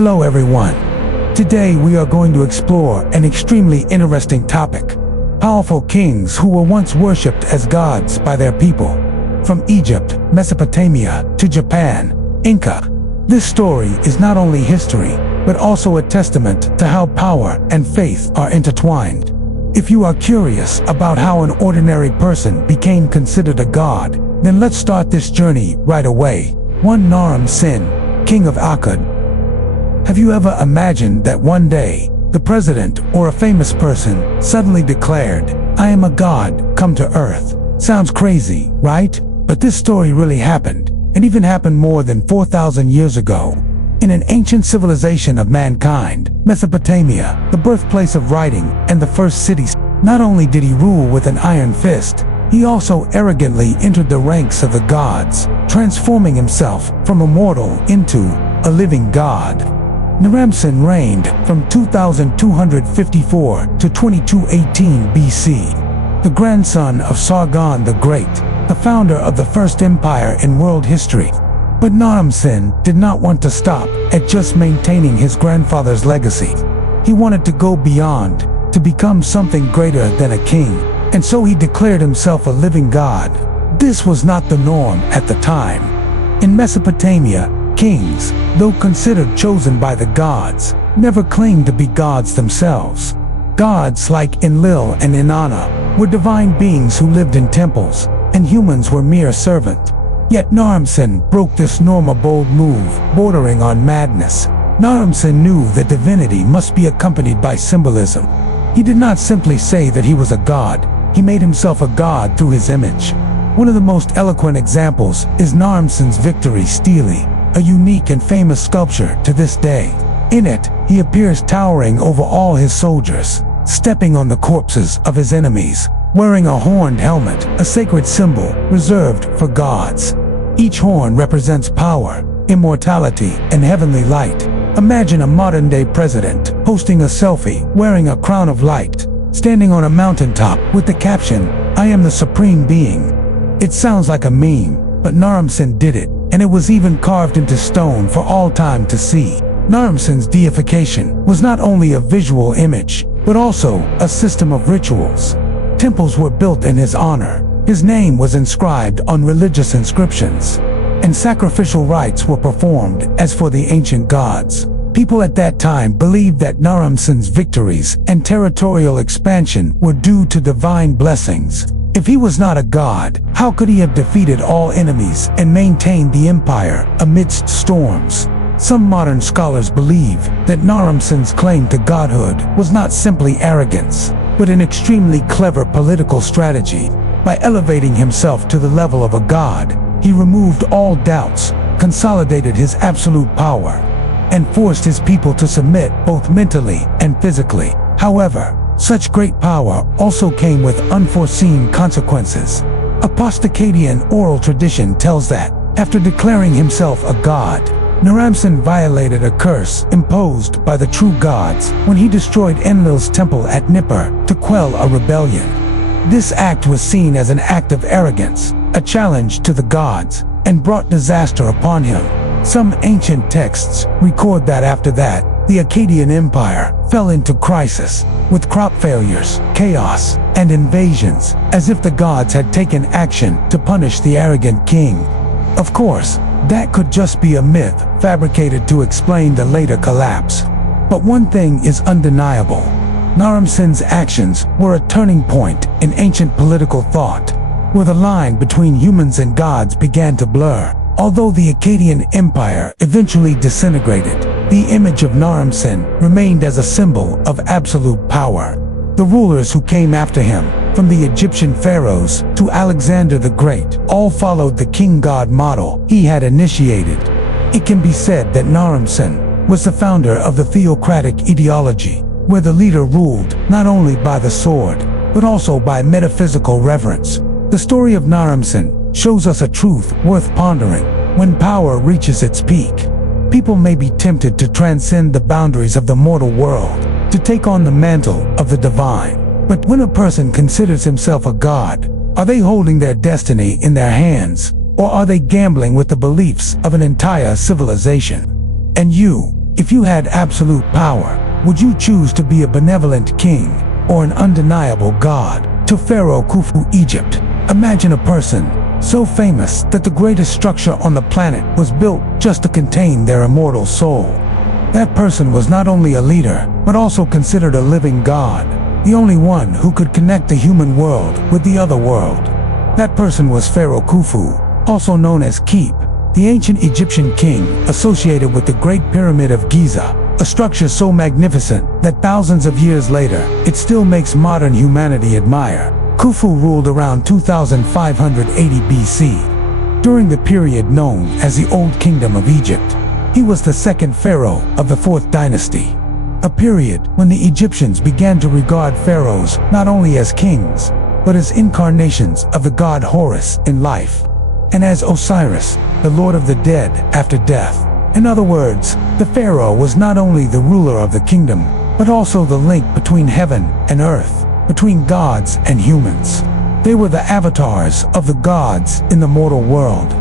Hello everyone. Today we are going to explore an extremely interesting topic. Powerful kings who were once worshipped as gods by their people. From Egypt, Mesopotamia, to Japan, Inca. This story is not only history, but also a testament to how power and faith are intertwined. If you are curious about how an ordinary person became considered a god, then let's start this journey right away. 1. Naram-Sin, king of Akkad. Have you ever imagined that one day, the president or a famous person suddenly declared, "I am a god, come to earth"? Sounds crazy, right? But this story really happened, and even happened more than 4,000 years ago. In an ancient civilization of mankind, Mesopotamia, the birthplace of writing and the first city, not only did he rule with an iron fist, he also arrogantly entered the ranks of the gods, transforming himself from a mortal into a living god. Naram-Sin reigned from 2254 to 2218 BC. The grandson of Sargon the Great, the founder of the first empire in world history. But Naram-Sin did not want to stop at just maintaining his grandfather's legacy. He wanted to go beyond, to become something greater than a king, and so he declared himself a living god. This was not the norm at the time. In Mesopotamia, kings, though considered chosen by the gods, never claimed to be gods themselves. Gods like Enlil and Inanna were divine beings who lived in temples, and humans were mere servants. Yet Naram-Sin broke this norm, a bold move, bordering on madness. Naram-Sin knew that divinity must be accompanied by symbolism. He did not simply say that he was a god, he made himself a god through his image. One of the most eloquent examples is Naram-Sin's victory stele, a unique and famous sculpture to this day. In it, he appears towering over all his soldiers, stepping on the corpses of his enemies, wearing a horned helmet, a sacred symbol reserved for gods. Each horn represents power, immortality, and heavenly light. Imagine a modern-day president posting a selfie wearing a crown of light, standing on a mountaintop with the caption, "I am the supreme being." It sounds like a meme, but Naram-Sin did it, and it was even carved into stone for all time to see. Naram-Sin's deification was not only a visual image, but also a system of rituals. Temples were built in his honor, his name was inscribed on religious inscriptions, and sacrificial rites were performed as for the ancient gods. People at that time believed that Naram-Sin's victories and territorial expansion were due to divine blessings. If he was not a god, how could he have defeated all enemies and maintained the empire amidst storms? Some modern scholars believe that Naram-Sin's claim to godhood was not simply arrogance, but an extremely clever political strategy. By elevating himself to the level of a god, he removed all doubts, consolidated his absolute power, and forced his people to submit both mentally and physically. However, such great power also came with unforeseen consequences. Apostolic oral tradition tells that, after declaring himself a god, Naram-Sin violated a curse imposed by the true gods when he destroyed Enlil's temple at Nippur to quell a rebellion. This act was seen as an act of arrogance, a challenge to the gods, and brought disaster upon him. Some ancient texts record that after that, the Akkadian Empire fell into crisis, with crop failures, chaos, and invasions, as if the gods had taken action to punish the arrogant king. Of course, that could just be a myth fabricated to explain the later collapse. But one thing is undeniable. Naram-Sin's actions were a turning point in ancient political thought, where the line between humans and gods began to blur. Although the Akkadian Empire eventually disintegrated, the image of Naram-Sin remained as a symbol of absolute power. The rulers who came after him, from the Egyptian pharaohs to Alexander the Great, all followed the king-god model he had initiated. It can be said that Naram-Sin was the founder of the theocratic ideology, where the leader ruled not only by the sword, but also by metaphysical reverence. The story of Naram-Sin shows us a truth worth pondering. When power reaches its peak, people may be tempted to transcend the boundaries of the mortal world, to take on the mantle of the divine. But when a person considers himself a god, are they holding their destiny in their hands, or are they gambling with the beliefs of an entire civilization? And you, If you had absolute power, would you choose to be a benevolent king or an undeniable god? To Pharaoh Khufu, Egypt. Imagine a person so famous that the greatest structure on the planet was built just to contain their immortal soul. That person was not only a leader, but also considered a living god, the only one who could connect the human world with the other world. That person was Pharaoh Khufu, also known as Keep, the ancient Egyptian king associated with the Great Pyramid of Giza, a structure so magnificent that thousands of years later, it still makes modern humanity admire. Khufu ruled around 2580 BC, during the period known as the Old Kingdom of Egypt. He was the second pharaoh of the 4th dynasty, a period when the Egyptians began to regard pharaohs not only as kings, but as incarnations of the god Horus in life, and as Osiris, the lord of the dead after death. In other words, the pharaoh was not only the ruler of the kingdom, but also the link between heaven and earth, between gods and humans. They were the avatars of the gods in the mortal world.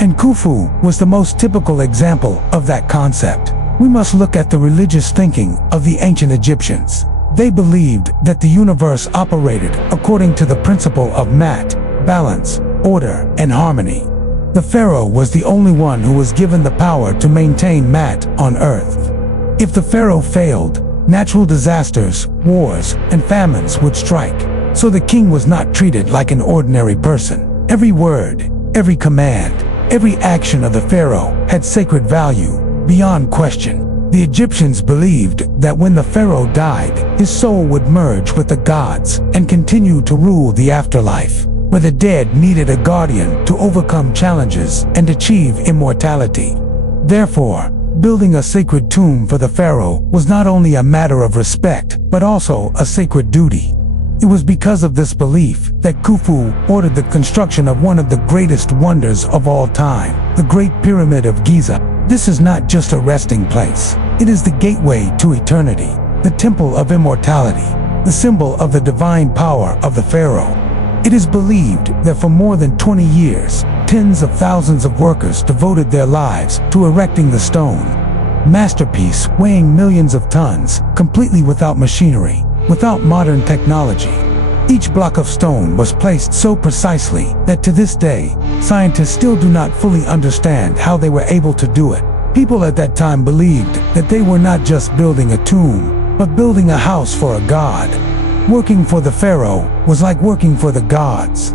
And Khufu was the most typical example of that concept. We must look at the religious thinking of the ancient Egyptians. They believed that the universe operated according to the principle of Mat, balance, order, and harmony. The pharaoh was the only one who was given the power to maintain Mat on earth. If the pharaoh failed, natural disasters, wars, and famines would strike. So the king was not treated like an ordinary person. Every word, every command, every action of the pharaoh had sacred value, beyond question. The Egyptians believed that when the pharaoh died, his soul would merge with the gods and continue to rule the afterlife, where the dead needed a guardian to overcome challenges and achieve immortality. Therefore, building a sacred tomb for the pharaoh was not only a matter of respect, but also a sacred duty. It was because of this belief that Khufu ordered the construction of one of the greatest wonders of all time, the Great Pyramid of Giza. This is not just a resting place. It is the gateway to eternity, the temple of immortality, the symbol of the divine power of the pharaoh. It is believed that for more than 20 years, tens of thousands of workers devoted their lives to erecting the stone masterpiece weighing millions of tons, completely without machinery, without modern technology. Each block of stone was placed so precisely that to this day, scientists still do not fully understand how they were able to do it. People at that time believed that they were not just building a tomb, but building a house for a god. Working for the pharaoh was like working for the gods.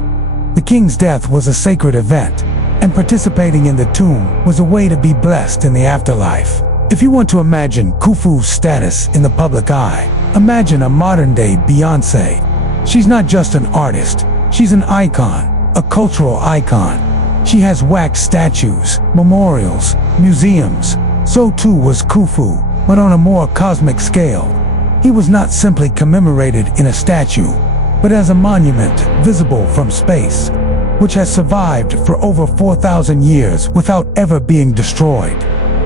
The king's death was a sacred event, and participating in the tomb was a way to be blessed in the afterlife. If you want to imagine Khufu's status in the public eye, imagine a modern-day Beyoncé. She's not just an artist, she's an icon, a cultural icon. She has wax statues, memorials, museums. So too was Khufu, but on a more cosmic scale. He was not simply commemorated in a statue, but as a monument visible from space, which has survived for over 4,000 years without ever being destroyed.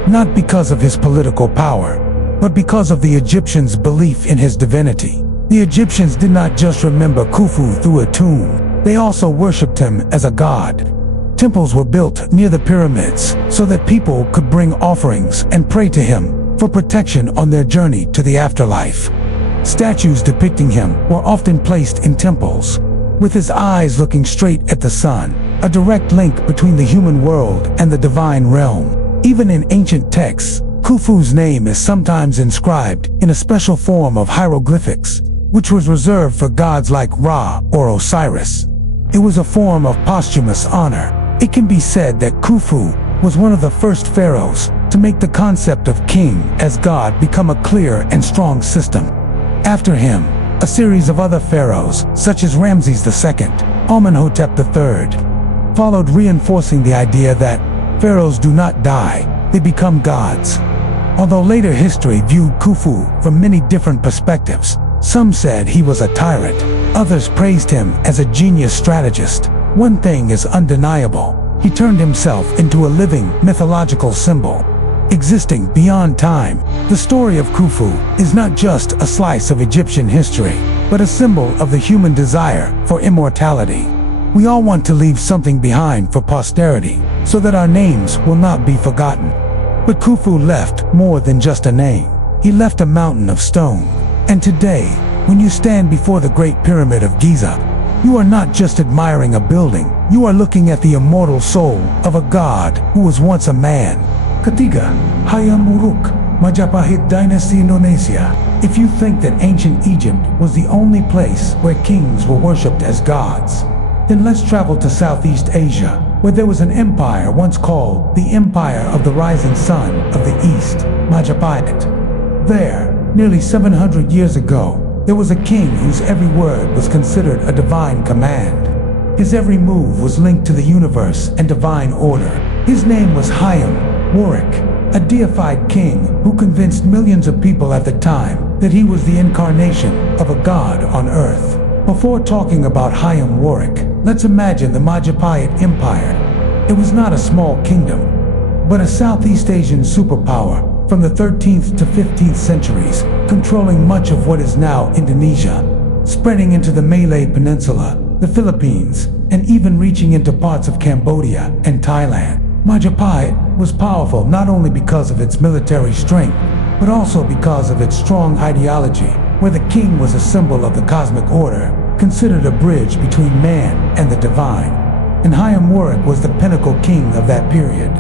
Not because of his political power, but because of the Egyptians' belief in his divinity. The Egyptians did not just remember Khufu through a tomb, they also worshipped him as a god. Temples were built near the pyramids so that people could bring offerings and pray to him for protection on their journey to the afterlife. Statues depicting him were often placed in temples, with his eyes looking straight at the sun, a direct link between the human world and the divine realm. Even in ancient texts, Khufu's name is sometimes inscribed in a special form of hieroglyphics, which was reserved for gods like Ra or Osiris. It was a form of posthumous honor. It can be said that Khufu was one of the first pharaohs to make the concept of king as god become a clear and strong system. After him, a series of other pharaohs, such as Ramses II, Amenhotep III, followed, reinforcing the idea that pharaohs do not die, they become gods. Although later history viewed Khufu from many different perspectives, some said he was a tyrant, others praised him as a genius strategist. One thing is undeniable: he turned himself into a living mythological symbol, existing beyond time. The story of Khufu is not just a slice of Egyptian history, but a symbol of the human desire for immortality. We all want to leave something behind for posterity, so that our names will not be forgotten. But Khufu left more than just a name. He left a mountain of stone. And today, when you stand before the Great Pyramid of Giza, you are not just admiring a building, you are looking at the immortal soul of a god who was once a man. Ketiga, Hayam Wuruk, Majapahit Dynasty Indonesia. If you think that ancient Egypt was the only place where kings were worshipped as gods, then let's travel to Southeast Asia, where there was an empire once called the Empire of the Rising Sun of the East, Majapahit. There, nearly 700 years ago, there was a king whose every word was considered a divine command. His every move was linked to the universe and divine order. His name was Hayam Wuruk, a deified king who convinced millions of people at the time that he was the incarnation of a god on earth. Before talking about Hayam Wuruk, let's imagine the Majapahit Empire. It was not a small kingdom, but a Southeast Asian superpower from the 13th to 15th centuries, controlling much of what is now Indonesia, spreading into the Malay Peninsula, the Philippines, and even reaching into parts of Cambodia and Thailand. Majapahit was powerful not only because of its military strength, but also because of its strong ideology, where the king was a symbol of the cosmic order, considered a bridge between man and the divine. And Hayam Wuruk was the pinnacle king of that period.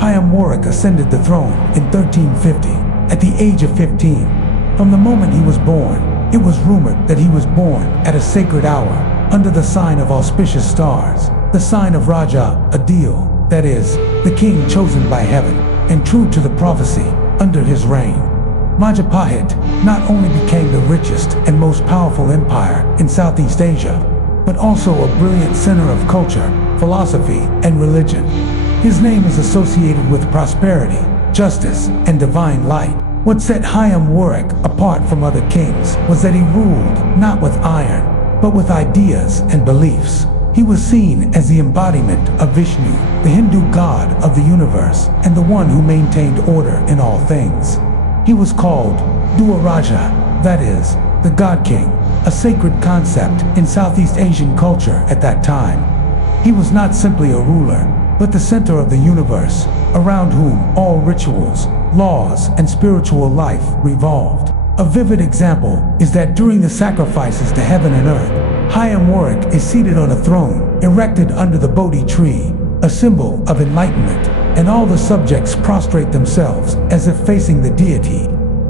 Hayam Wuruk ascended the throne in 1350, at the age of 15. From the moment he was born, it was rumored that he was born at a sacred hour, under the sign of auspicious stars, the sign of Raja Adil, that is, the king chosen by heaven, and true to the prophecy, under his reign. Majapahit not only became the richest and most powerful empire in Southeast Asia, but also a brilliant center of culture, philosophy, and religion. His name is associated with prosperity, justice, and divine light. What set Hayam Wuruk apart from other kings was that he ruled not with iron, but with ideas and beliefs. He was seen as the embodiment of Vishnu, the Hindu god of the universe, and the one who maintained order in all things. He was called Dua Raja, that is, the God King, a sacred concept in Southeast Asian culture at that time. He was not simply a ruler, but the center of the universe, around whom all rituals, laws, and spiritual life revolved. A vivid example is that during the sacrifices to heaven and earth, Hayam Wuruk is seated on a throne erected under the Bodhi tree, a symbol of enlightenment, and all the subjects prostrate themselves as if facing the deity.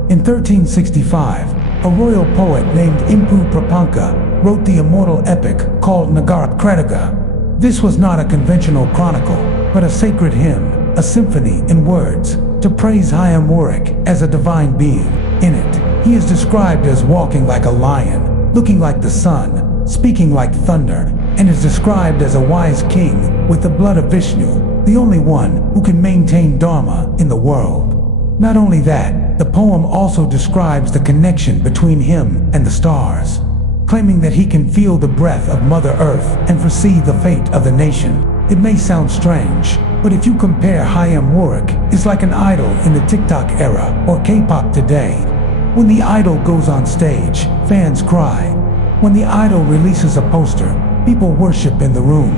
In 1365, a royal poet named Impu Prapanka wrote the immortal epic called Nagara Krataga. This was not a conventional chronicle, but a sacred hymn, a symphony in words, to praise Hayam Wuruk as a divine being. In it, he is described as walking like a lion, looking like the sun, speaking like thunder, and is described as a wise king with the blood of Vishnu, the only one who can maintain Dharma in the world. Not only that, the poem also describes the connection between him and the stars, claiming that he can feel the breath of Mother Earth and foresee the fate of the nation. It may sound strange, but if you compare Hayam Wuruk, it's like an idol in the TikTok era or K-pop today. When the idol goes on stage, fans cry. When the idol releases a poster, people worship in the room.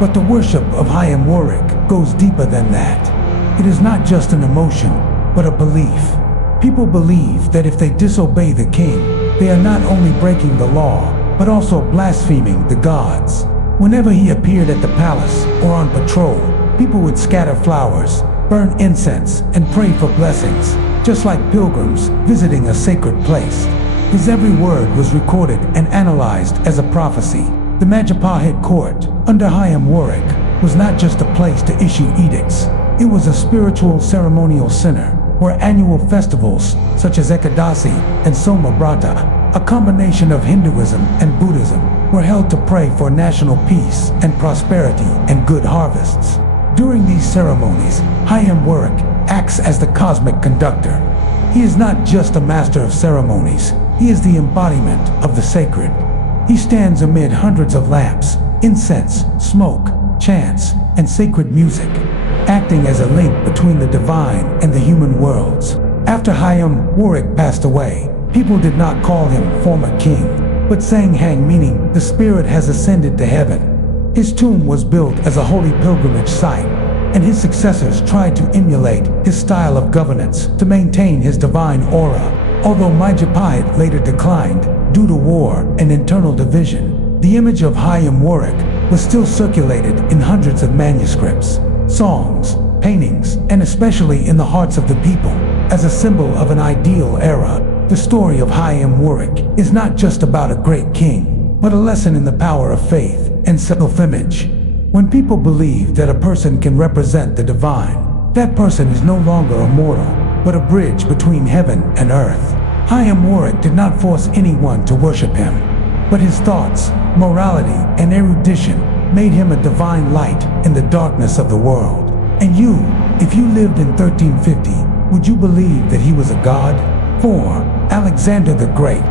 But the worship of Hayam Wuruk goes deeper than that. It is not just an emotion, but a belief. People believe that if they disobey the king, they are not only breaking the law, but also blaspheming the gods. Whenever he appeared at the palace or on patrol, people would scatter flowers, burn incense, and pray for blessings, just like pilgrims visiting a sacred place. His every word was recorded and analyzed as a prophecy. The Majapahit court, under Hayam Wuruk, was not just a place to issue edicts. It was a spiritual ceremonial center, where annual festivals such as Ekadasi and Somabrata, a combination of Hinduism and Buddhism, were held to pray for national peace and prosperity and good harvests. During these ceremonies, Hayam Wuruk acts as the cosmic conductor. He is not just a master of ceremonies, he is the embodiment of the sacred. He stands amid hundreds of lamps, incense, smoke, chants, and sacred music, acting as a link between the divine and the human worlds. After Hayam Wuruk passed away, people did not call him former king, but sang hang, meaning the spirit has ascended to heaven. His tomb was built as a holy pilgrimage site, and his successors tried to emulate his style of governance to maintain his divine aura. Although Majapahit later declined due to war and internal division, the image of Hayam Wuruk was still circulated in hundreds of manuscripts, songs, paintings, and especially in the hearts of the people as a symbol of an ideal era. The story of Hayam Wuruk is not just about a great king, but a lesson in the power of faith and self-image. When people believe that a person can represent the divine, that person is no longer a mortal, but a bridge between heaven and earth. Hayam Wuruk did not force anyone to worship him, but his thoughts, morality, and erudition made him a divine light in the darkness of the world. And you, if you lived in 1350, would you believe that he was a god? 4. Alexander the Great.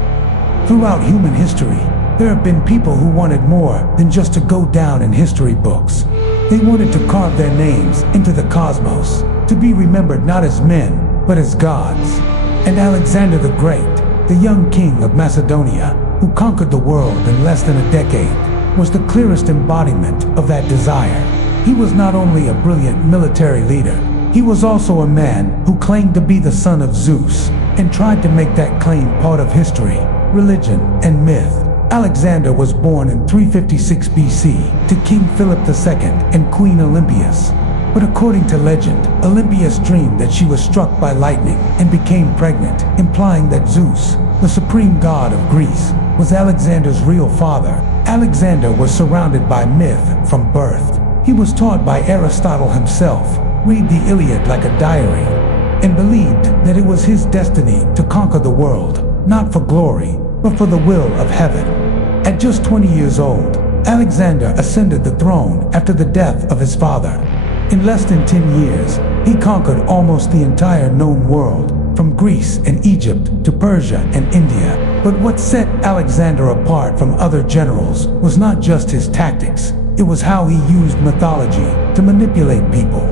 Throughout human history, there have been people who wanted more than just to go down in history books. They wanted to carve their names into the cosmos, to be remembered not as men, but as gods. And Alexander the Great, the young king of Macedonia, who conquered the world in less than a decade, was the clearest embodiment of that desire. He was not only a brilliant military leader, he was also a man who claimed to be the son of Zeus, and tried to make that claim part of history, religion, and myth. Alexander was born in 356 BC to King Philip II and Queen Olympias. But according to legend, Olympias dreamed that she was struck by lightning and became pregnant, implying that Zeus, the supreme god of Greece, was Alexander's real father. Alexander was surrounded by myth from birth. He was taught by Aristotle himself, read the Iliad like a diary, and believed that it was his destiny to conquer the world, not for glory, but for the will of heaven. At just 20 years old, Alexander ascended the throne after the death of his father. In less than 10 years, he conquered almost the entire known world, from Greece and Egypt to Persia and India. But what set Alexander apart from other generals was not just his tactics, it was how he used mythology to manipulate people.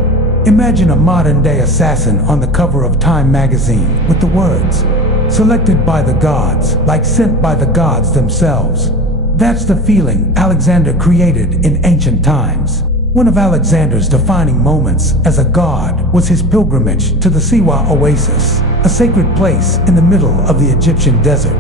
Imagine a modern-day assassin on the cover of Time magazine with the words, "Selected by the gods, like sent by the gods themselves." That's the feeling Alexander created in ancient times. One of Alexander's defining moments as a god was his pilgrimage to the Siwa Oasis, a sacred place in the middle of the Egyptian desert.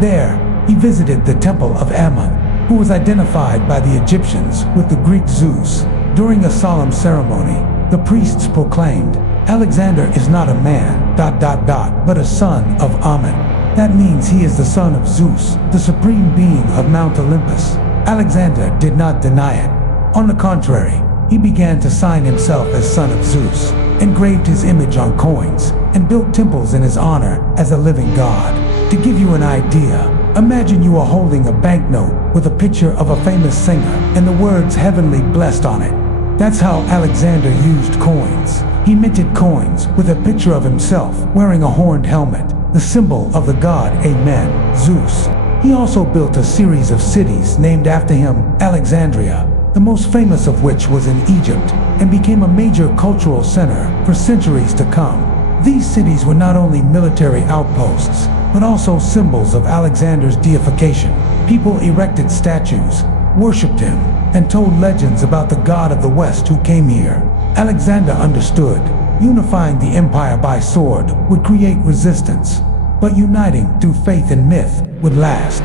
There, he visited the temple of Ammon, who was identified by the Egyptians with the Greek Zeus. During a solemn ceremony, the priests proclaimed, "Alexander is not a man, but a son of Ammon." That means he is the son of Zeus, the supreme being of Mount Olympus. Alexander did not deny it. On the contrary, he began to sign himself as son of Zeus, engraved his image on coins, and built temples in his honor as a living god. To give you an idea, imagine you are holding a banknote with a picture of a famous singer and the words "heavenly blessed" on it. That's how Alexander used coins. He minted coins with a picture of himself wearing a horned helmet, the symbol of the god Amen, Zeus. He also built a series of cities named after him, Alexandria, the most famous of which was in Egypt, and became a major cultural center for centuries to come. These cities were not only military outposts, but also symbols of Alexander's deification. People erected statues, worshipped him, and told legends about the god of the West who came here. Alexander understood, unifying the empire by sword would create resistance, but uniting through faith and myth would last.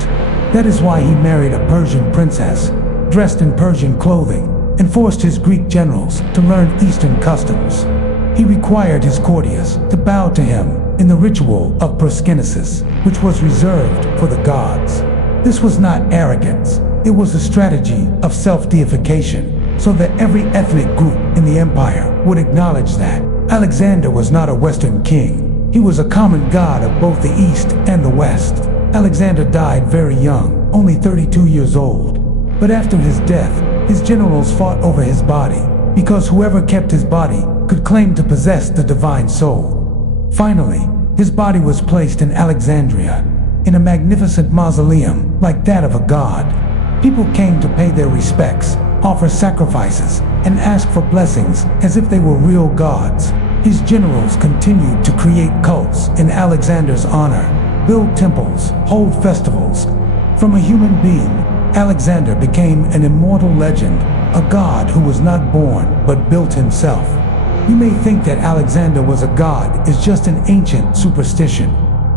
That is why he married a Persian princess, dressed in Persian clothing, and forced his Greek generals to learn Eastern customs. He required his courtiers to bow to him in the ritual of proskynesis, which was reserved for the gods. This was not arrogance, it was a strategy of self-deification, so that every ethnic group in the empire would acknowledge that Alexander was not a Western king. He was a common god of both the East and the West. Alexander died very young, only 32 years old. But after his death, his generals fought over his body, because whoever kept his body could claim to possess the divine soul. Finally, his body was placed in Alexandria, in a magnificent mausoleum like that of a god. People came to pay their respects, offer sacrifices, and ask for blessings as if they were real gods. His generals continued to create cults in Alexander's honor, build temples, hold festivals. From a human being, Alexander became an immortal legend, a god who was not born but built himself. You may think that Alexander was a god is just an ancient superstition.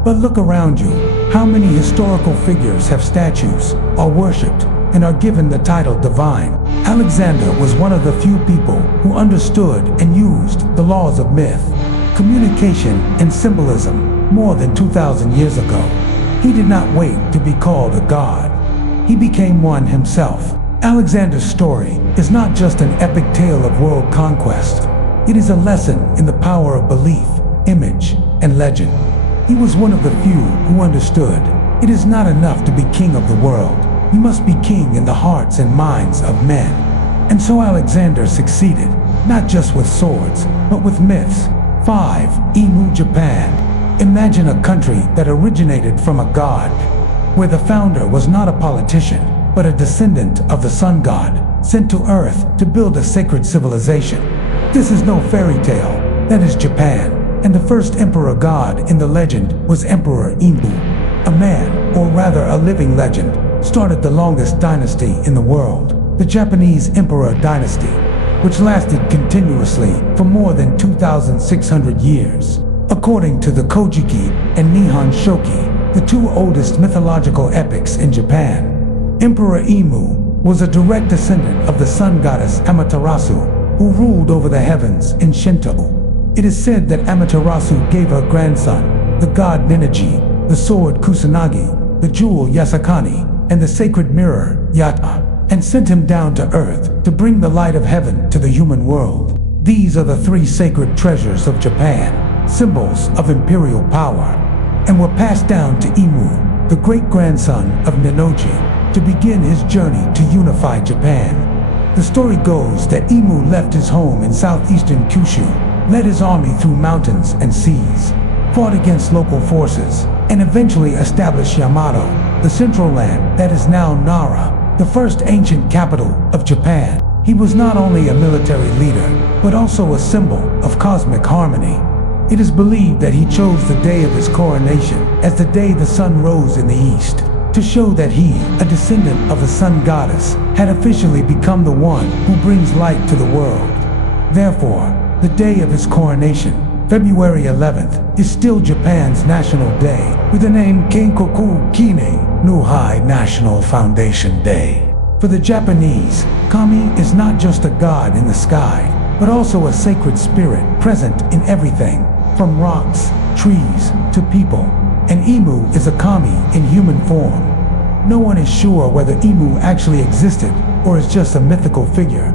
But look around you. How many historical figures have statues, are worshipped, and are given the title divine? Alexander was one of the few people who understood and used the laws of myth, communication, and symbolism more than 2,000 years ago. He did not wait to be called a god. He became one himself. Alexander's story is not just an epic tale of world conquest. It is a lesson in the power of belief, image, and legend. He was one of the few who understood it is not enough to be king of the world. You must be king in the hearts and minds of men. And so Alexander succeeded, not just with swords, but with myths. 5. Imu, Japan. Imagine a country that originated from a god, where the founder was not a politician, but a descendant of the sun god, sent to Earth to build a sacred civilization. This is no fairy tale. That is Japan, and the first emperor god in the legend was Emperor Imu. A man, or rather a living legend, started the longest dynasty in the world, the Japanese Emperor Dynasty, which lasted continuously for more than 2,600 years. According to the Kojiki and Nihon Shoki, the two oldest mythological epics in Japan, Emperor Imu was a direct descendant of the sun goddess Amaterasu, who ruled over the heavens in Shinto. It is said that Amaterasu gave her grandson, the god Ninigi, the sword Kusanagi, the jewel Yasakani, and the sacred mirror Yata, and sent him down to earth to bring the light of heaven to the human world. These are the three sacred treasures of Japan, symbols of imperial power, and were passed down to Imu, the great-grandson of Ninnoji, to begin his journey to unify Japan. The story goes that Imu left his home in southeastern Kyushu, led his army through mountains and seas, fought against local forces, and eventually established Yamato, the central land that is now Nara, the first ancient capital of Japan. He was not only a military leader, but also a symbol of cosmic harmony. It is believed that he chose the day of his coronation as the day the sun rose in the east, to show that he, a descendant of the sun goddess, had officially become the one who brings light to the world. Therefore, the day of his coronation, February 11th, is still Japan's national day, with the name Kenkoku Kine Nuhai National Foundation Day. For the Japanese, Kami is not just a god in the sky, but also a sacred spirit present in everything, from rocks, trees, to people. And Imu is a kami in human form. No one is sure whether Imu actually existed or is just a mythical figure,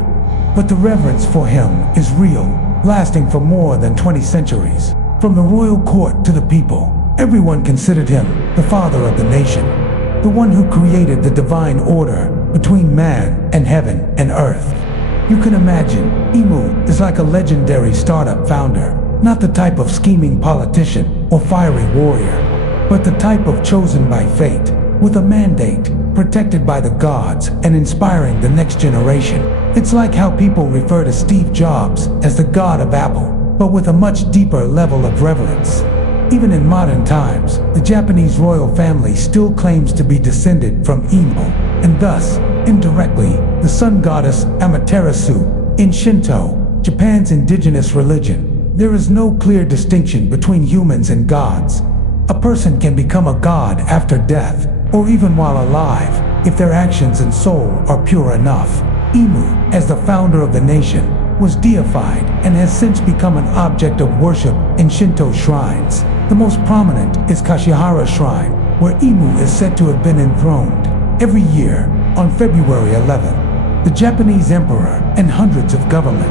but the reverence for him is real, lasting for more than 20 centuries. From the royal court to the people, everyone considered him the father of the nation, the one who created the divine order between man and heaven and earth. You can imagine, Imu is like a legendary startup founder, not the type of scheming politician or fiery warrior, but the type of chosen by fate, with a mandate, protected by the gods, and inspiring the next generation. It's like how people refer to Steve Jobs as the god of Apple, but with a much deeper level of reverence. Even in modern times, the Japanese royal family still claims to be descended from Imu, and thus, indirectly, the sun goddess Amaterasu. In Shinto, Japan's indigenous religion, there is no clear distinction between humans and gods. A person can become a god after death, or even while alive, if their actions and soul are pure enough. Imu, as the founder of the nation, was deified and has since become an object of worship in Shinto shrines. The most prominent is Kashihara Shrine, where Imu is said to have been enthroned. Every year, on February 11th, the Japanese emperor and hundreds of government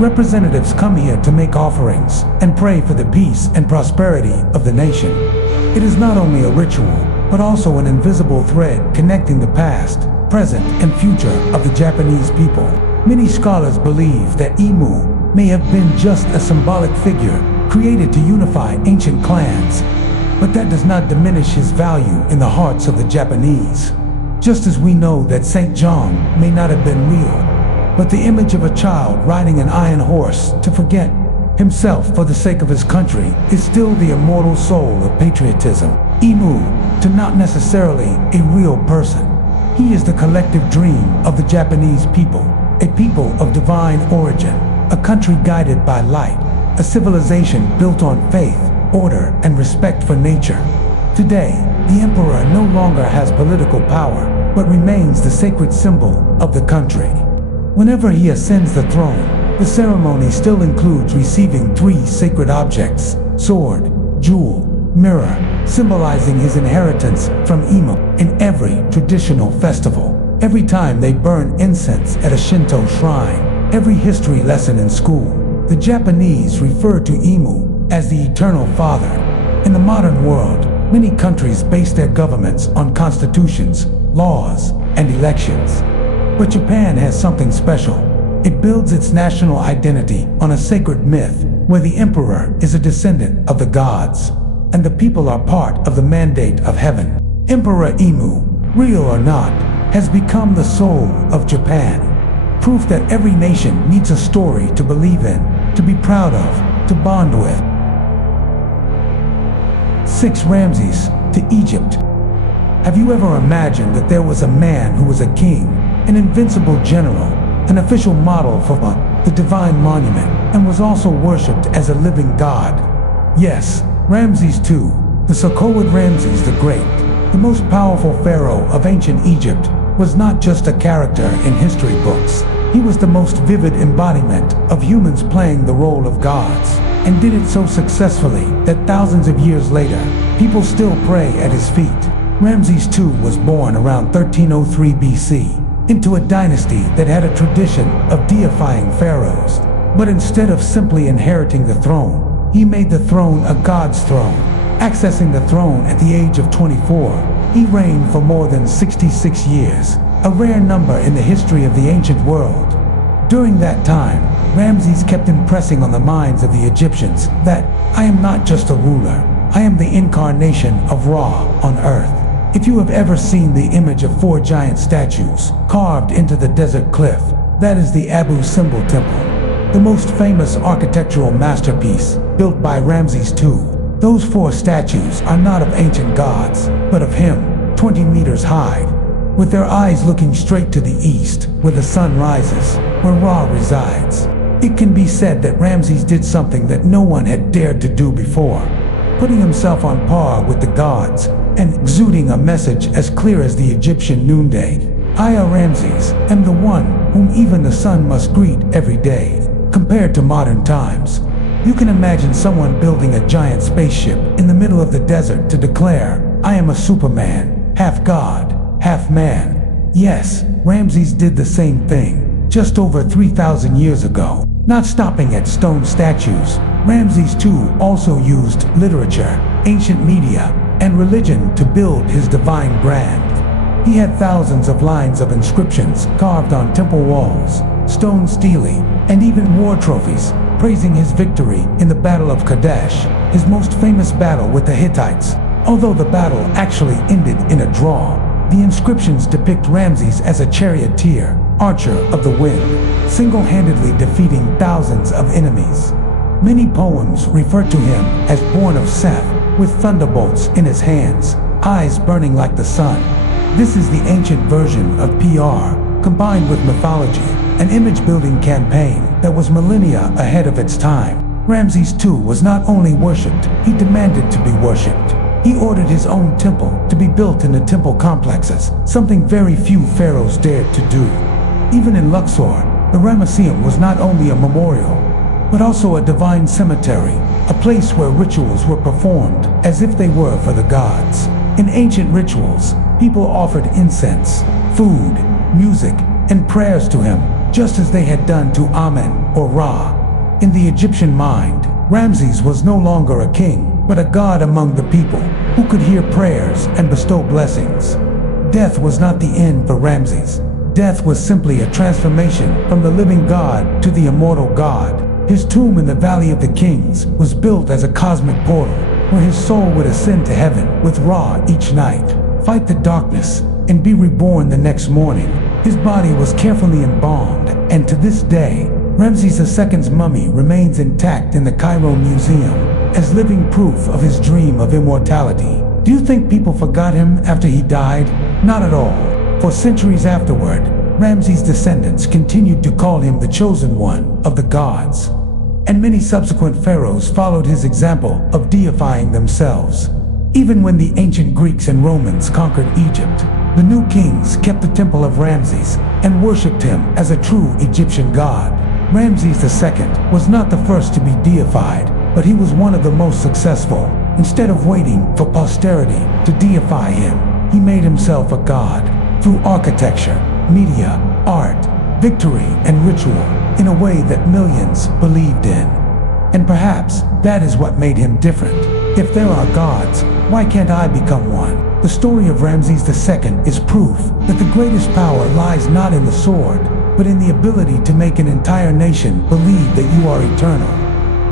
representatives come here to make offerings and pray for the peace and prosperity of the nation. It is not only a ritual, but also an invisible thread connecting the past, present, and future of the Japanese people. Many scholars believe that Imu may have been just a symbolic figure created to unify ancient clans, but that does not diminish his value in the hearts of the Japanese. Just as we know that St. John may not have been real, but the image of a child riding an iron horse to forget himself for the sake of his country is still the immortal soul of patriotism. Imu, to not necessarily a real person. He is the collective dream of the Japanese people, a people of divine origin, a country guided by light, a civilization built on faith, order, and respect for nature. Today, the emperor no longer has political power, but remains the sacred symbol of the country. Whenever he ascends the throne, the ceremony still includes receiving 3 sacred objects: sword, jewel, mirror, symbolizing his inheritance from Imu. In every traditional festival, every time they burn incense at a Shinto shrine, every history lesson in school, the Japanese refer to Imu as the Eternal Father. In the modern world, many countries base their governments on constitutions, laws, and elections. But Japan has something special. It builds its national identity on a sacred myth where the emperor is a descendant of the gods, and the people are part of the mandate of heaven. Emperor Imu, real or not, has become the soul of Japan. Proof that every nation needs a story to believe in, to be proud of, to bond with. 6 Ramses to Egypt. Have you ever imagined that there was a man who was a king, an invincible general, an official model for the divine monument, and was also worshipped as a living god? Yes, Ramses II, the so-called Ramses the Great, the most powerful pharaoh of ancient Egypt, was not just a character in history books. He was the most vivid embodiment of humans playing the role of gods, and did it so successfully that thousands of years later, people still pray at his feet. Ramses II was born around 1303 BC, into a dynasty that had a tradition of deifying pharaohs. But instead of simply inheriting the throne, he made the throne a god's throne. Accessing the throne at the age of 24, he reigned for more than 66 years, a rare number in the history of the ancient world. During that time, Ramses kept impressing on the minds of the Egyptians that, "I am not just a ruler, I am the incarnation of Ra on earth." If you have ever seen the image of 4 giant statues carved into the desert cliff, that is the Abu Simbel Temple, the most famous architectural masterpiece built by Ramses II. Those 4 statues are not of ancient gods, but of him, 20 meters high, with their eyes looking straight to the east, where the sun rises, where Ra resides. It can be said that Ramses did something that no one had dared to do before, putting himself on par with the gods, and exuding a message as clear as the Egyptian noonday. "I, Ramses, am the one whom even the sun must greet every day." Compared to modern times, you can imagine someone building a giant spaceship in the middle of the desert to declare, "I am a Superman, half god, half man." Yes, Ramses did the same thing, just over 3,000 years ago. Not stopping at stone statues, Ramses II also used literature, ancient media, and religion to build his divine brand. He had thousands of lines of inscriptions carved on temple walls, stone stelae, and even war trophies, praising his victory in the Battle of Kadesh, his most famous battle with the Hittites. Although the battle actually ended in a draw, the inscriptions depict Ramses as a charioteer, archer of the wind, single-handedly defeating thousands of enemies. Many poems refer to him as born of Seth, with thunderbolts in his hands, eyes burning like the sun. This is the ancient version of PR, combined with mythology, an image-building campaign that was millennia ahead of its time. Ramses II was not only worshipped, he demanded to be worshipped. He ordered his own temple to be built in the temple complexes, something very few pharaohs dared to do. Even in Luxor, the Ramesseum was not only a memorial, but also a divine cemetery, a place where rituals were performed as if they were for the gods. In ancient rituals, people offered incense, food, music, and prayers to him, just as they had done to Amen or Ra. In the Egyptian mind, Ramses was no longer a king, but a god among the people, who could hear prayers and bestow blessings. Death was not the end for Ramses. Death was simply a transformation from the living god to the immortal god. His tomb in the Valley of the Kings was built as a cosmic portal, where his soul would ascend to heaven with Ra each night, fight the darkness, and be reborn the next morning. His body was carefully embalmed, and to this day, Ramses II's mummy remains intact in the Cairo Museum, as living proof of his dream of immortality. Do you think people forgot him after he died? Not at all. For centuries afterward, Ramses' descendants continued to call him the chosen one of the gods, and many subsequent pharaohs followed his example of deifying themselves. Even when the ancient Greeks and Romans conquered Egypt, the new kings kept the temple of Ramses and worshipped him as a true Egyptian god. Ramses II was not the first to be deified, but he was one of the most successful. Instead of waiting for posterity to deify him, he made himself a god through architecture, media, art, victory, and ritual in a way that millions believed in. And perhaps that is what made him different. If there are gods, why can't I become one? The story of Ramses II is proof that the greatest power lies not in the sword, but in the ability to make an entire nation believe that you are eternal.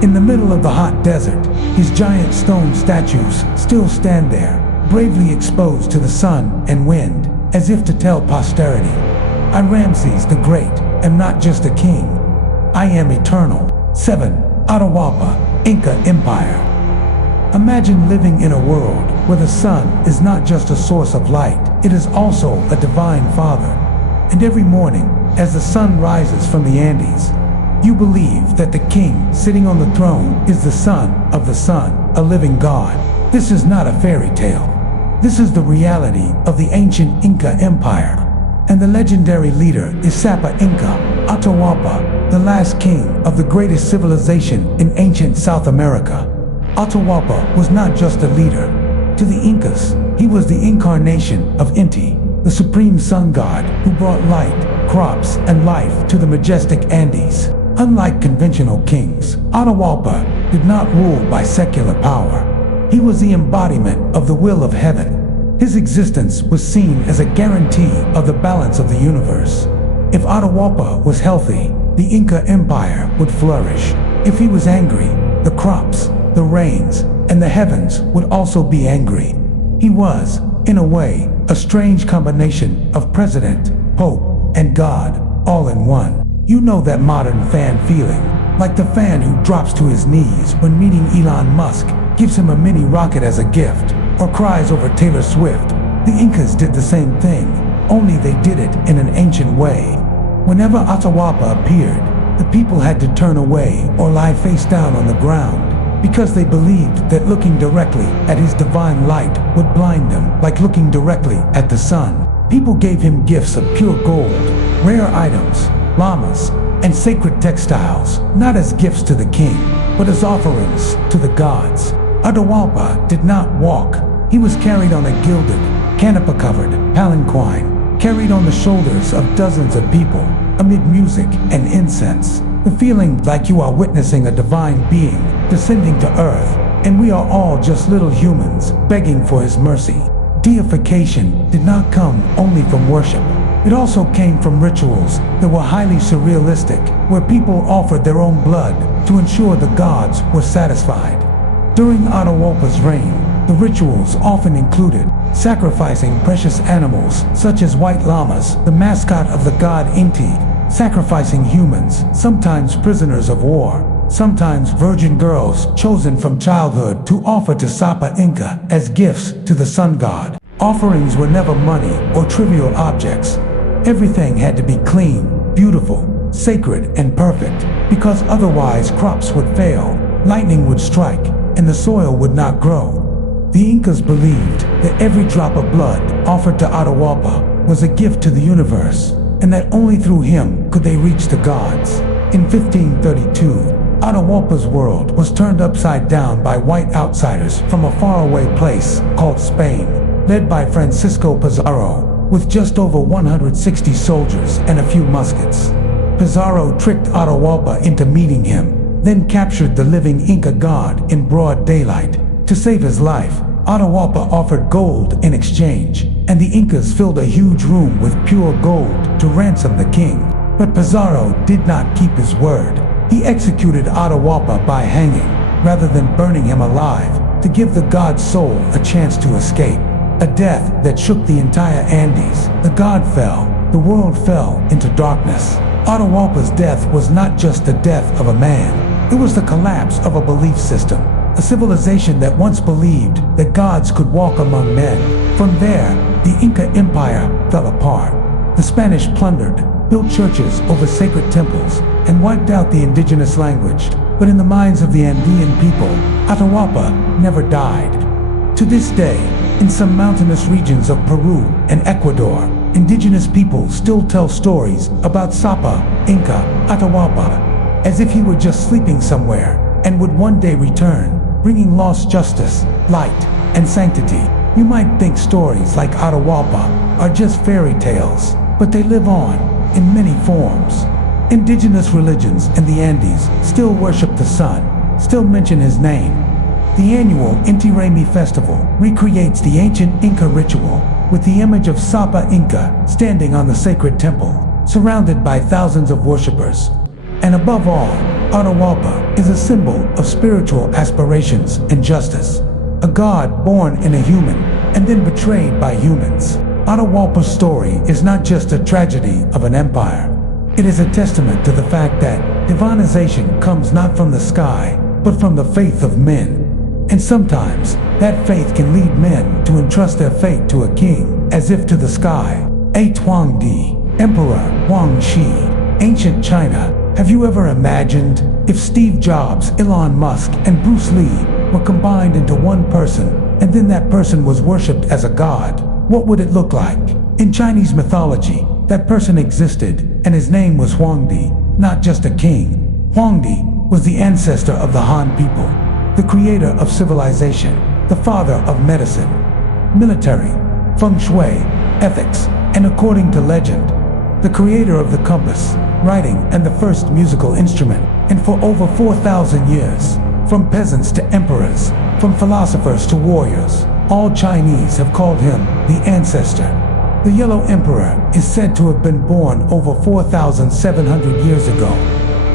In the middle of the hot desert, his giant stone statues still stand there, bravely exposed to the sun and wind, as if to tell posterity, I, Ramses the Great, am not just a king. I am eternal. 7. Atahualpa, Inca Empire. Imagine living in a world where the sun is not just a source of light, it is also a divine father. And every morning, as the sun rises from the Andes, you believe that the king sitting on the throne is the son of the sun, a living god. This is not a fairy tale. This is the reality of the ancient Inca Empire. And the legendary leader is Sapa Inca, Atahualpa, the last king of the greatest civilization in ancient South America. Atahualpa was not just a leader. To the Incas, he was the incarnation of Inti, the supreme sun god who brought light, crops, and life to the majestic Andes. Unlike conventional kings, Atahualpa did not rule by secular power. He was the embodiment of the will of heaven. His existence was seen as a guarantee of the balance of the universe. If Atahualpa was healthy, the Inca Empire would flourish. If he was angry, the crops, the rains, and the heavens would also be angry. He was, in a way, a strange combination of president, pope, and God, all in one. You know that modern fan feeling, like the fan who drops to his knees when meeting Elon Musk, gives him a mini rocket as a gift, or cries over Taylor Swift. The Incas did the same thing, only they did it in an ancient way. Whenever Atahualpa appeared, the people had to turn away or lie face down on the ground, because they believed that looking directly at his divine light would blind them, like looking directly at the sun. People gave him gifts of pure gold, rare items, llamas, and sacred textiles, not as gifts to the king, but as offerings to the gods. Atahualpa did not walk. He was carried on a gilded, canopy-covered palanquin, carried on the shoulders of dozens of people, amid music and incense. The feeling like you are witnessing a divine being descending to earth, and we are all just little humans begging for his mercy. Deification did not come only from worship. It also came from rituals that were highly surrealistic, where people offered their own blood to ensure the gods were satisfied. During Atahualpa's reign, the rituals often included sacrificing precious animals such as white llamas, the mascot of the god Inti, sacrificing humans, sometimes prisoners of war, sometimes virgin girls chosen from childhood to offer to Sapa Inca as gifts to the sun god. Offerings were never money or trivial objects. Everything had to be clean, beautiful, sacred, and perfect, because otherwise crops would fail, lightning would strike, and the soil would not grow. The Incas believed that every drop of blood offered to Atahualpa was a gift to the universe, and that only through him could they reach the gods. In 1532, Atahualpa's world was turned upside down by white outsiders from a faraway place called Spain, led by Francisco Pizarro, with just over 160 soldiers and a few muskets. Pizarro tricked Atahualpa into meeting him, then captured the living Inca god in broad daylight. To save his life, Atahualpa offered gold in exchange, and the Incas filled a huge room with pure gold to ransom the king. But Pizarro did not keep his word. He executed Atahualpa by hanging, rather than burning him alive, to give the god's soul a chance to escape. A death that shook the entire Andes. The god fell, the world fell into darkness. Atahualpa's death was not just the death of a man, it was the collapse of a belief system. A civilization that once believed that gods could walk among men. From there, the Inca Empire fell apart. The Spanish plundered, built churches over sacred temples, and wiped out the indigenous language. But in the minds of the Andean people, Atahualpa never died. To this day, in some mountainous regions of Peru and Ecuador, indigenous people still tell stories about Sapa, Inca, Atahualpa, as if he were just sleeping somewhere and would one day return, bringing lost justice, light, and sanctity. You might think stories like Atahualpa are just fairy tales, but they live on in many forms. Indigenous religions in the Andes still worship the sun, still mention his name. The annual Inti Raymi festival recreates the ancient Inca ritual with the image of Sapa Inca standing on the sacred temple, surrounded by thousands of worshippers. And above all, Atahualpa is a symbol of spiritual aspirations and justice. A god born in a human and then betrayed by humans. Atahualpa's story is not just a tragedy of an empire. It is a testament to the fact that divinization comes not from the sky, but from the faith of men. And sometimes, that faith can lead men to entrust their fate to a king, as if to the sky. A Huangdi, Emperor Huang Shi, Ancient China. Have you ever imagined if Steve Jobs, Elon Musk, and Bruce Lee were combined into one person, and then that person was worshipped as a god? What would it look like? In Chinese mythology, that person existed, and his name was Huangdi, not just a king. Huangdi was the ancestor of the Han people, the creator of civilization, the father of medicine, military, feng shui, ethics, and according to legend, the creator of the compass, writing, and the first musical instrument. And for over 4,000 years, from peasants to emperors, from philosophers to warriors, all Chinese have called him the ancestor. The Yellow Emperor is said to have been born over 4,700 years ago,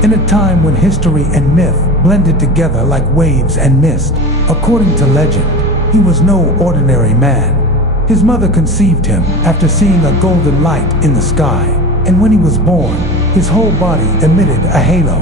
in a time when history and myth blended together like waves and mist. According to legend, he was no ordinary man. His mother conceived him after seeing a golden light in the sky, and when he was born, his whole body emitted a halo.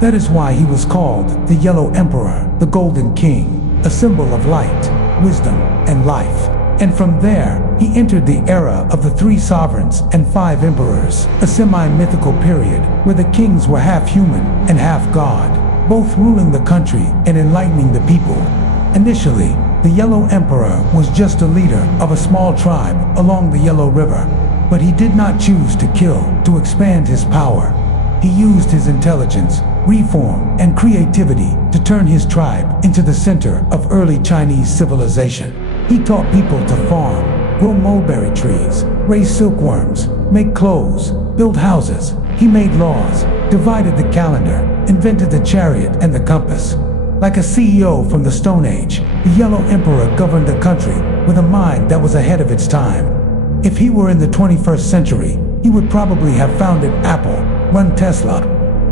That is why he was called the Yellow Emperor, the Golden King, a symbol of light, wisdom, and life. And from there, he entered the era of the 3 sovereigns and 5 emperors, a semi-mythical period where the kings were half human and half god, both ruling the country and enlightening the people. Initially, the Yellow Emperor was just a leader of a small tribe along the Yellow River, but he did not choose to kill to expand his power. He used his intelligence, reform, and creativity to turn his tribe into the center of early Chinese civilization. He taught people to farm, grow mulberry trees, raise silkworms, make clothes, build houses. He made laws, divided the calendar, invented the chariot and the compass. Like a CEO from the Stone Age, the Yellow Emperor governed the country with a mind that was ahead of its time. If he were in the 21st century, he would probably have founded Apple, run Tesla,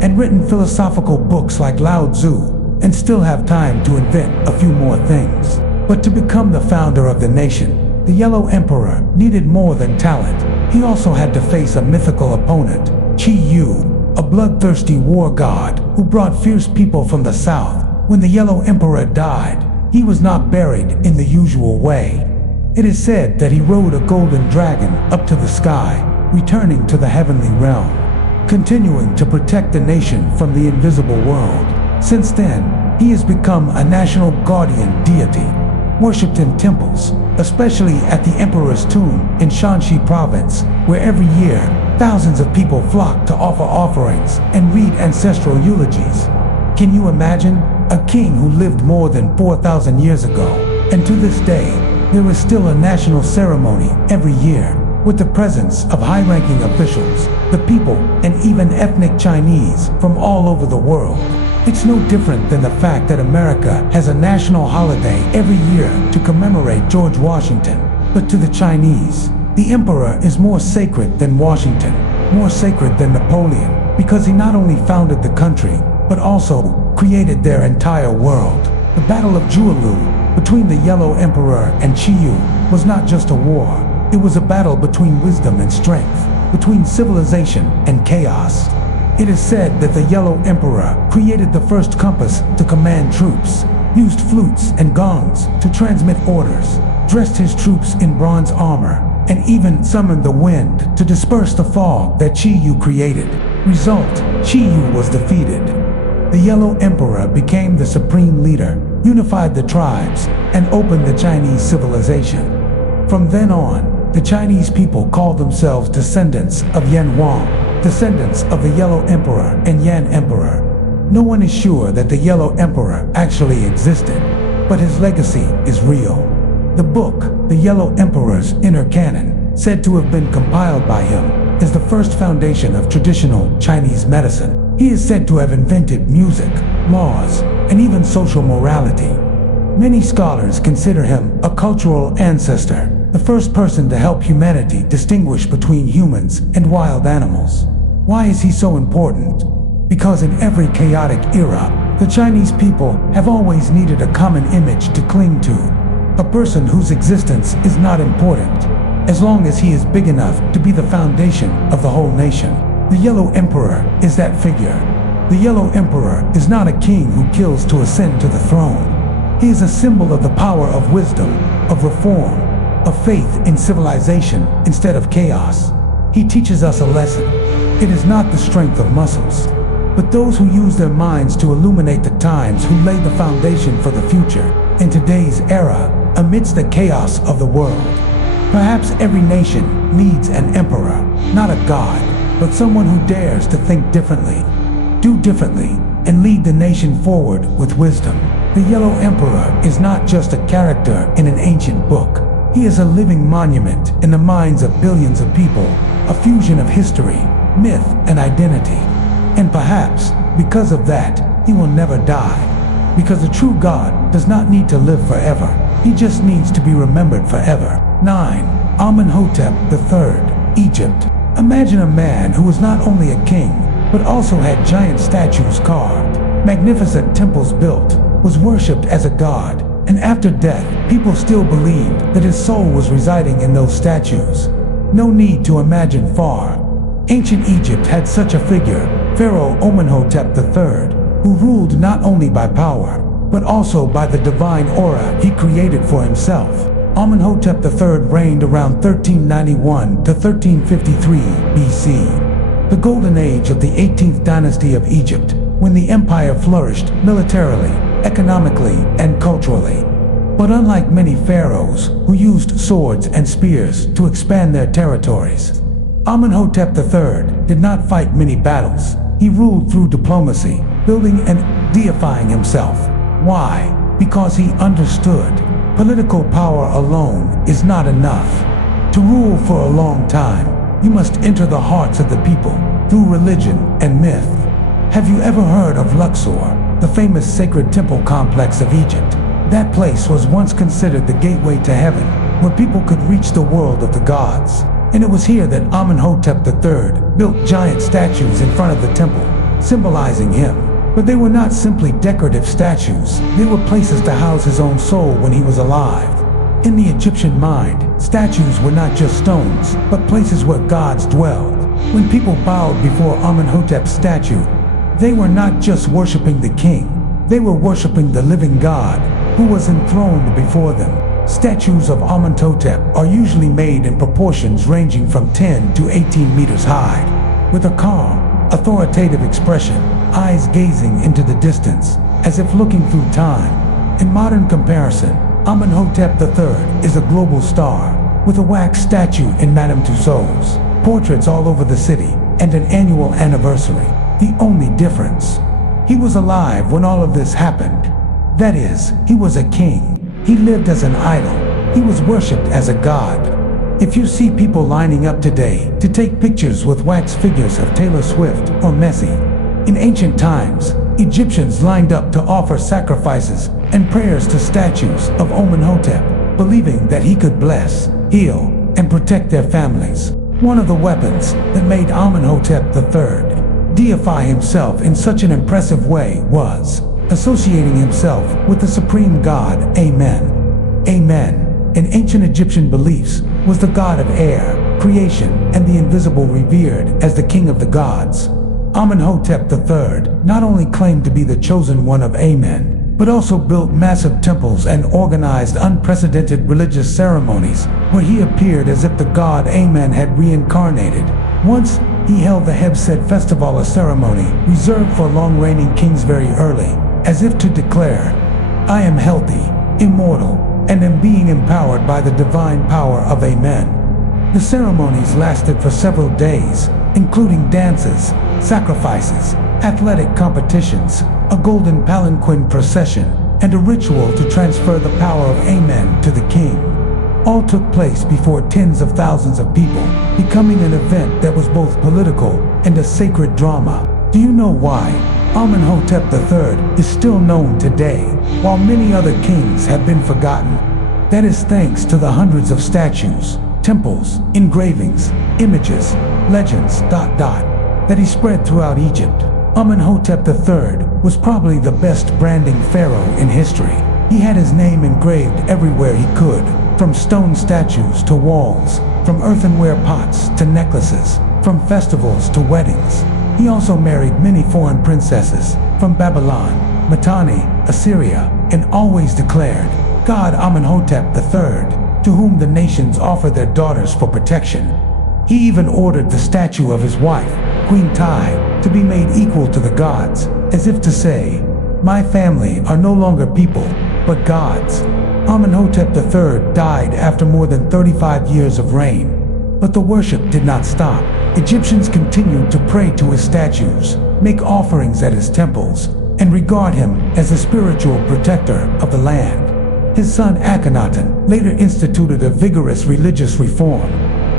and written philosophical books like Lao Tzu, and still have time to invent a few more things. But to become the founder of the nation, the Yellow Emperor needed more than talent. He also had to face a mythical opponent, Qi Yu, a bloodthirsty war god who brought fierce people from the south. When the Yellow Emperor died, he was not buried in the usual way. It is said that he rode a golden dragon up to the sky, returning to the heavenly realm, continuing to protect the nation from the invisible world. Since then, he has become a national guardian deity, worshipped in temples, especially at the Emperor's tomb in Shanxi province, where every year, thousands of people flock to offer offerings and read ancestral eulogies. Can you imagine? A king who lived more than 4,000 years ago, and to this day, there is still a national ceremony every year, with the presence of high-ranking officials, the people, and even ethnic Chinese from all over the world. It's no different than the fact that America has a national holiday every year to commemorate George Washington. But to the Chinese, the emperor is more sacred than Washington, more sacred than Napoleon, because he not only founded the country, but also created their entire world. The Battle of Juelu between the Yellow Emperor and Qi Yu was not just a war. It was a battle between wisdom and strength, between civilization and chaos. It is said that the Yellow Emperor created the first compass to command troops, used flutes and gongs to transmit orders, dressed his troops in bronze armor, and even summoned the wind to disperse the fog that Qiyu created. Result, Qiyu was defeated. The Yellow Emperor became the supreme leader, unified the tribes, and opened the Chinese civilization. From then on, the Chinese people called themselves descendants of Yan Huang, descendants of the Yellow Emperor and Yan Emperor. No one is sure that the Yellow Emperor actually existed, but his legacy is real. The book, The Yellow Emperor's Inner Canon, said to have been compiled by him, is the first foundation of traditional Chinese medicine. He is said to have invented music, laws, and even social morality. Many scholars consider him a cultural ancestor, the first person to help humanity distinguish between humans and wild animals. Why is he so important? Because in every chaotic era, the Chinese people have always needed a common image to cling to. A person whose existence is not important, as long as he is big enough to be the foundation of the whole nation. The Yellow Emperor is that figure. The Yellow Emperor is not a king who kills to ascend to the throne. He is a symbol of the power of wisdom, of reform, of faith in civilization instead of chaos. He teaches us a lesson. It is not the strength of muscles, but those who use their minds to illuminate the times, who lay the foundation for the future. In today's era, amidst the chaos of the world, perhaps every nation needs an emperor, not a god, but someone who dares to think differently, do differently, and lead the nation forward with wisdom. The Yellow Emperor is not just a character in an ancient book. He is a living monument in the minds of billions of people, a fusion of history, myth, and identity. And perhaps, because of that, he will never die. Because the true God does not need to live forever. He just needs to be remembered forever. 9. Amenhotep III, Egypt. Imagine a man who was not only a king, but also had giant statues carved, magnificent temples built, was worshipped as a god, and after death, people still believed that his soul was residing in those statues. No need to imagine far. Ancient Egypt had such a figure, Pharaoh Amenhotep III, who ruled not only by power, but also by the divine aura he created for himself. Amenhotep III reigned around 1391 to 1353 BC, the golden age of the 18th dynasty of Egypt, when the empire flourished militarily, economically, and culturally. But unlike many pharaohs who used swords and spears to expand their territories, Amenhotep III did not fight many battles. He ruled through diplomacy, building and deifying himself. Why? Because he understood political power alone is not enough. To rule for a long time, you must enter the hearts of the people through religion and myth. Have you ever heard of Luxor, the famous sacred temple complex of Egypt? That place was once considered the gateway to heaven, where people could reach the world of the gods. And it was here that Amenhotep III built giant statues in front of the temple, symbolizing him. But they were not simply decorative statues. They were places to house his own soul when he was alive. In the Egyptian mind, statues were not just stones, but places where gods dwelled. When people bowed before Amenhotep's statue, they were not just worshiping the king. They were worshiping the living God who was enthroned before them. Statues of Amenhotep are usually made in proportions ranging from 10 to 18 meters high, with a calm, authoritative expression, eyes gazing into the distance, as if looking through time. In modern comparison, Amenhotep III is a global star, with a wax statue in Madame Tussauds, portraits all over the city, and an annual anniversary. The only difference: he was alive when all of this happened. That is, he was a king. He lived as an idol. He was worshipped as a god. If you see people lining up today to take pictures with wax figures of Taylor Swift or Messi, in ancient times, Egyptians lined up to offer sacrifices and prayers to statues of Amenhotep, believing that he could bless, heal, and protect their families. One of the weapons that made Amenhotep III deify himself in such an impressive way was associating himself with the supreme god Amen. Amen, in ancient Egyptian beliefs, was the god of air, creation, and the invisible, revered as the king of the gods. Amenhotep III not only claimed to be the chosen one of Amen, but also built massive temples and organized unprecedented religious ceremonies where he appeared as if the god Amen had reincarnated. Once, he held the Hebset festival, a ceremony reserved for long-reigning kings, very early, as if to declare, "I am healthy, immortal, and am being empowered by the divine power of Amen." The ceremonies lasted for several days, including dances, sacrifices, athletic competitions, a golden palanquin procession, and a ritual to transfer the power of Amen to the king. All took place before tens of thousands of people, becoming an event that was both political and a sacred drama. Do you know why Amenhotep III is still known today, while many other kings have been forgotten? That is thanks to the hundreds of statues, temples, engravings, images, legends, that he spread throughout Egypt. Amenhotep III was probably the best branding pharaoh in history. He had his name engraved everywhere he could, from stone statues to walls, from earthenware pots to necklaces, from festivals to weddings. He also married many foreign princesses, from Babylon, Mitanni, Assyria, and always declared, "God Amenhotep III, to whom the nations offer their daughters for protection." He even ordered the statue of his wife, Queen Tai, to be made equal to the gods, as if to say, "My family are no longer people, but gods." Amenhotep III died after more than 35 years of reign, but the worship did not stop. Egyptians continued to pray to his statues, make offerings at his temples, and regard him as the spiritual protector of the land. His son Akhenaten later instituted a vigorous religious reform,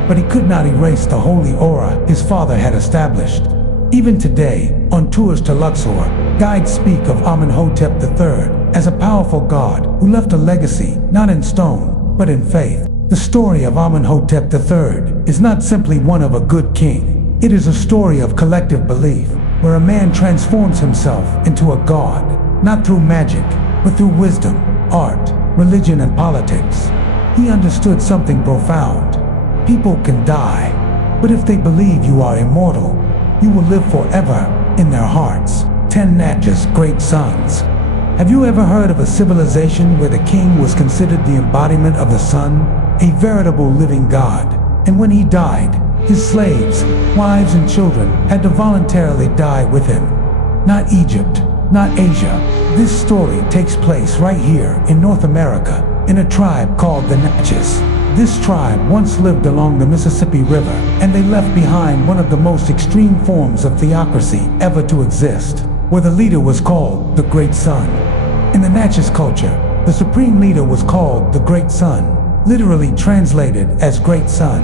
but he could not erase the holy aura his father had established. Even today, on tours to Luxor, guides speak of Amenhotep III as a powerful god who left a legacy not in stone, but in faith. The story of Amenhotep III is not simply one of a good king. It is a story of collective belief, where a man transforms himself into a god, not through magic, but through wisdom, art, religion, and politics. He understood something profound. People can die, but if they believe you are immortal, you will live forever in their hearts. 10 Natchez great sons. Have you ever heard of a civilization where the king was considered the embodiment of the sun, a veritable living god? And when he died, his slaves, wives, and children had to voluntarily die with him. Not Egypt, not Asia. This story takes place right here in North America, in a tribe called the Natchez. This tribe once lived along the Mississippi River, and they left behind one of the most extreme forms of theocracy ever to exist, where the leader was called the Great Sun. In the Natchez culture, the supreme leader was called the Great Sun, literally translated as Great Sun.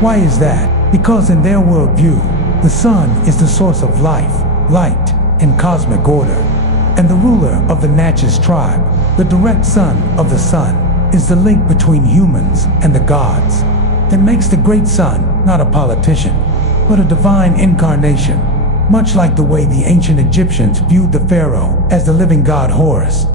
Why is that? Because in their worldview, the sun is the source of life, light, and cosmic order. And the ruler of the Natchez tribe, the direct son of the sun, is the link between humans and the gods. That makes the Great Sun not a politician, but a divine incarnation, much like the way the ancient Egyptians viewed the pharaoh as the living god Horus,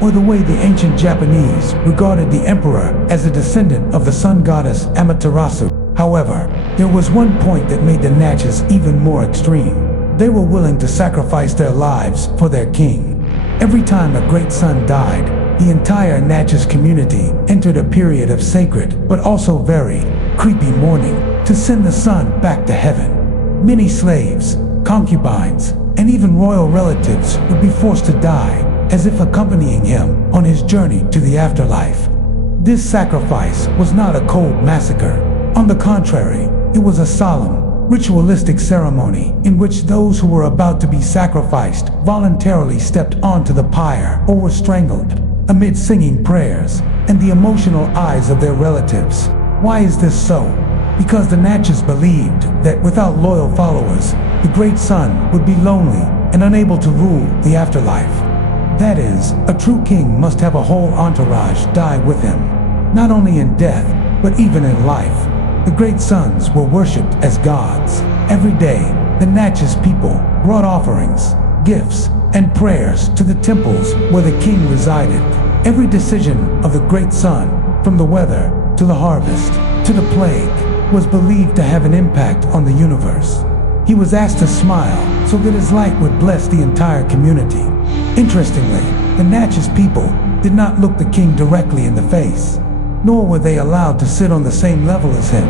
or the way the ancient Japanese regarded the emperor as a descendant of the sun goddess Amaterasu. However, there was one point that made the Natchez even more extreme. They were willing to sacrifice their lives for their king. Every time a great sun died, the entire Natchez community entered a period of sacred, but also very creepy mourning, to send the sun back to heaven. Many slaves, concubines, and even royal relatives would be forced to die, as if accompanying him on his journey to the afterlife. This sacrifice was not a cold massacre. On the contrary, it was a solemn, ritualistic ceremony in which those who were about to be sacrificed voluntarily stepped onto the pyre or were strangled, amid singing prayers and the emotional eyes of their relatives. Why is this so? Because the Natchez believed that without loyal followers, the Great Sun would be lonely and unable to rule the afterlife. That is, a true king must have a whole entourage die with him, not only in death, but even in life. The Great Sons were worshipped as gods. Every day, the Natchez people brought offerings, gifts, and prayers to the temples where the king resided. Every decision of the Great Sun, from the weather to the harvest to the plague, was believed to have an impact on the universe. He was asked to smile so that his light would bless the entire community. Interestingly, The Natchez people did not look the king directly in the face, nor were they allowed to sit on the same level as him,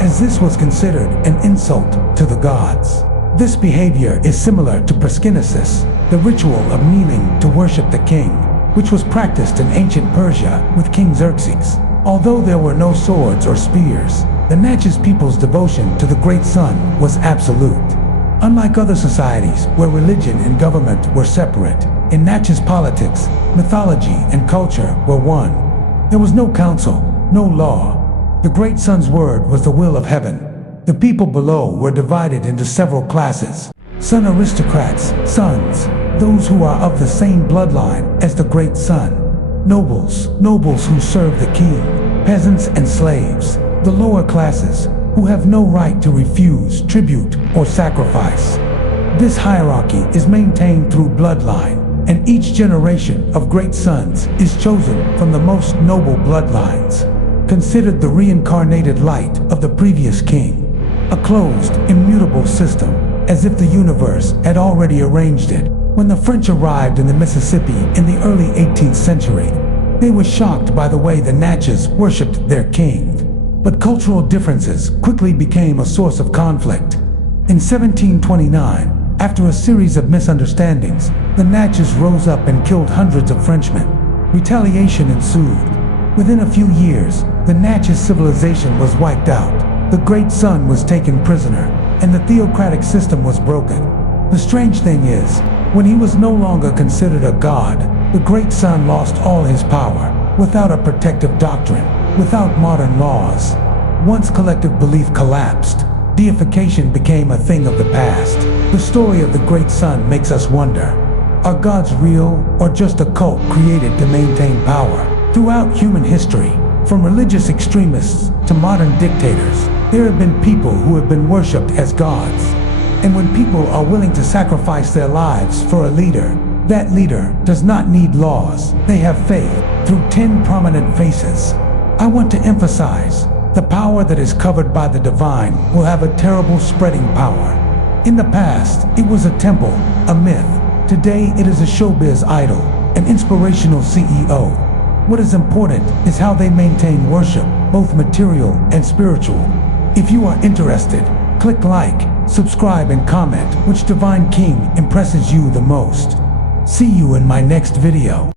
as this was considered an insult to the gods. This behavior is similar to proskynesis, the ritual of kneeling to worship the king, which was practiced in ancient Persia with King Xerxes. Although there were no swords or spears, the Natchez people's devotion to the great sun was absolute. Unlike other societies where religion and government were separate, in Natchez politics, mythology and culture were one. There was no council, no law. The great sun's word was the will of heaven. The people below were divided into several classes. Sun aristocrats, sons, those who are of the same bloodline as the great sun. Nobles who serve the king. Peasants and slaves, the lower classes, who have no right to refuse tribute or sacrifice. This hierarchy is maintained through bloodline, and each generation of great sons is chosen from the most noble bloodlines, considered the reincarnated light of the previous king. A closed, immutable system, as if the universe had already arranged it. When the French arrived in the Mississippi in the early 18th century, they were shocked by the way the Natchez worshipped their king. But cultural differences quickly became a source of conflict. In 1729, after a series of misunderstandings, the Natchez rose up and killed hundreds of Frenchmen. Retaliation ensued. Within a few years, the Natchez civilization was wiped out. The great sun was taken prisoner, and the theocratic system was broken. The strange thing is, when he was no longer considered a god, the great sun lost all his power, without a protective doctrine, without modern laws. Once collective belief collapsed, deification became a thing of the past. The story of the great sun makes us wonder, are gods real or just a cult created to maintain power? Throughout human history, from religious extremists to modern dictators, there have been people who have been worshipped as gods. And when people are willing to sacrifice their lives for a leader, that leader does not need laws. They have faith through 10 prominent faces. I want to emphasize, the power that is covered by the divine will have a terrible spreading power. In the past, it was a temple, a myth. Today, it is a showbiz idol, an inspirational CEO. What is important is how they maintain worship, both material and spiritual. If you are interested, click like, subscribe and comment which divine king impresses you the most. See you in my next video.